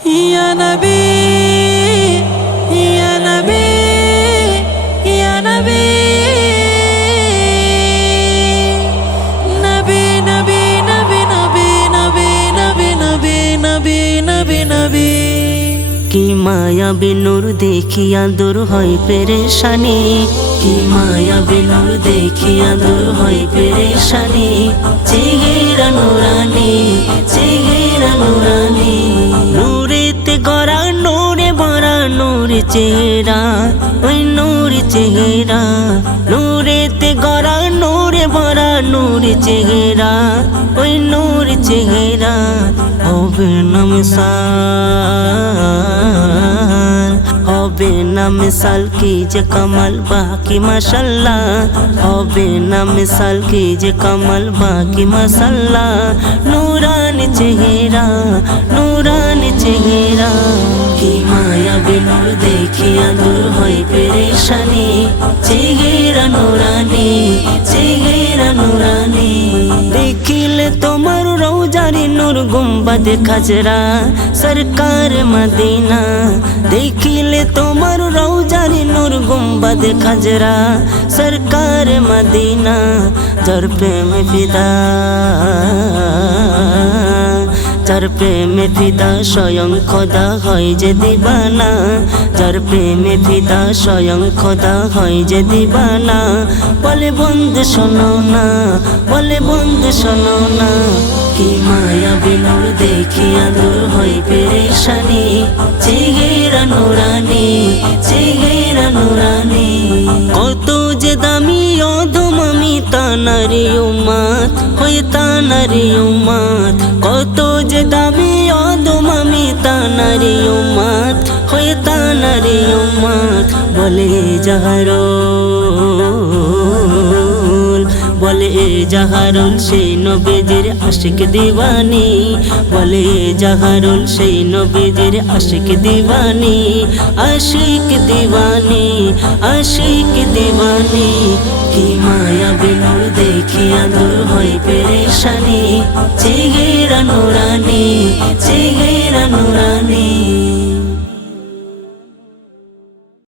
ইয়া নবী ইয়া নবী ইয়া নবী নবী নবী নবী নবী নবী নবী নবী নবী নবী। কি মায়া বিনুর দেখিয়া দূর হয় পেরেশানি, কি মায়া বিনুর দেখিয়া দূর হয় পেরেশানি। চেহারা নুরানি, চেহারা নুরানি, নূরেতে গড়া নূরে ভরা নূর চেহারা, ওই নূর চেহারা। নূরেতে গড়া নূরে ভরা নূর চেহারা, ওই নূর চেহারা। হবে না মিসাল, হবে না মিসাল কি যে কমাল বাকি মাশাল্লাহ। হবে না মিসাল কি যে কমাল বাকি মাশাল্লাহ। নূরানি চেহারা, নূরানি চেহারা। কি মায়া বিনুর দেখিয়া দূর হয় পেরেশানি। চেহারা নুরানি, চেহারা নুরানি। দেখিলে তোমার রওজারি নূর গুম্বদ খাজরা, সরকার মদিনা। দেখিলে তোমার রওজারি নূর গুম্বদ খাজরা, সরকার মদিনা। যার প্রেমে ফিদা, যার প্রেমে ফিদা স্বয়ং খোদা হয় যে দিবানা। যার প্রেমে ফিদা স্বয়ং খোদা হয় যে দিবানা। বলে বন্ধু শোনো না, বলে বন্ধু শোনো না। কি মায়া বিনুর দেখিয়া দূর হয় পেরেশানি। চেহারা নুরানি, চেহারা নুরানি। কত যে দামি অধম আমি তানারি উম্মত, হয়ে তানারি উম্মত। কত যে দামি অধম আমি তানারি উম্মত, হয়ে তানারি উম্মত। বলে জাহারুল, বলে জাহারুল সেই নবীজির আশিক দিওয়ানি। বলে জাহারুল সেই নবীজির আশিক দিওয়ানি। আশিক দিওয়ানি, আশিক দিওয়ানি। কি মায়া বিনুর দেখিয়া দূর হয় পেরেশানি। চেহারা নুরানি, চেহারা নুরানি।